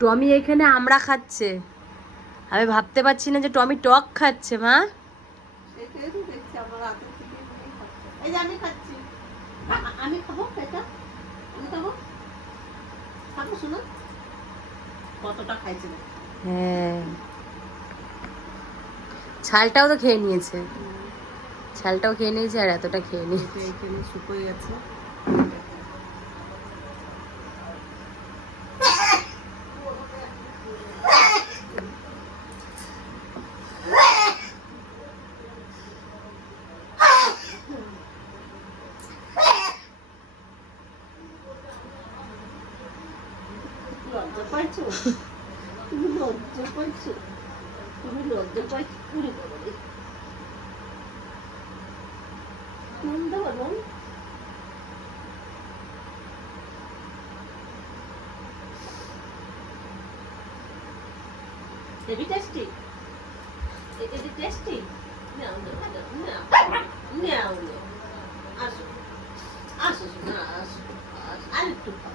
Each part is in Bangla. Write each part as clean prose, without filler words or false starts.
টমি এখানে আমরা খাচ্ছে, আমি ভাবতে পারছি না যে টমি টক খাচ্ছে। মা আমি খাচ্ছি, আমি খাবো এটা, আমি খাবো, খাবো শোনো কতটা খাইছে। হ্যাঁ, ছালটাও তো খেয়ে নিয়েছে, ছালটাও খেয়ে নিয়েছে আর এতটা খেয়ে নিয়েছে। এখানে শুকিয়ে গেছে। লজ্জা পাইছো তুমি, লজ্জা পাইছো তুমি, লজ্জা পাইছো পুরো করে নুন দেবো, নুন হেভি টেস্টি, এটা টেস্টি। নাও নাও নাও নাও নাও, আসো আসো না, আসো আরেকটু খাও,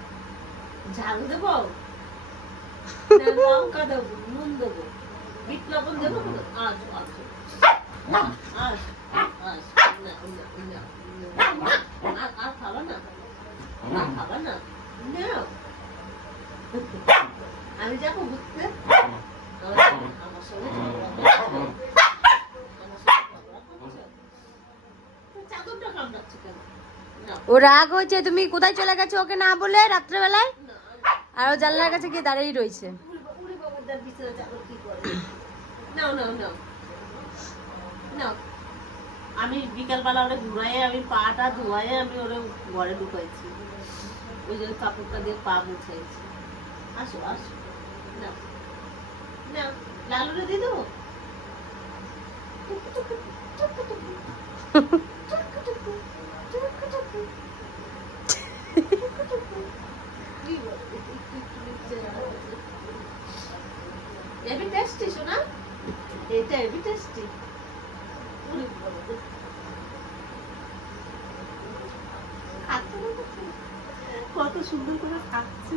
ঝাল দেবো, লঙ্কা দেবো, নুন দেবো, বিট লবণ দেবো, আসো আসো আসো আসো, আর খাবা না, আর খাবা না, নাও আমি যাবো ঘুরতে, আমার সঙ্গে চাদরটা কামড়াচ্ছে কেন? ও রাগ হয়েছে, তুমি কোথায় চলে গেছো ওকে না বলে রাত্রেবেলায়, আর ও জানলার কাছে গিয়ে দাঁড়িয়ে রয়েছে। নাও নাও নাও নাও, আমি বিকালবেলা ওরে ঘুরাই, আমি পাটা ধোয়াই, আমি ওরে ঘরে ঢুকাইছি, ওই জন্য কাপড়টা দিয়ে পা মুছাইছি। আসো আসো, নাও নাও, লালুরে দিয়ে দেবো, হেভি টেস্টি শোনা, এটা হেভি টেস্টি, কত সুন্দর করে খাচ্ছে।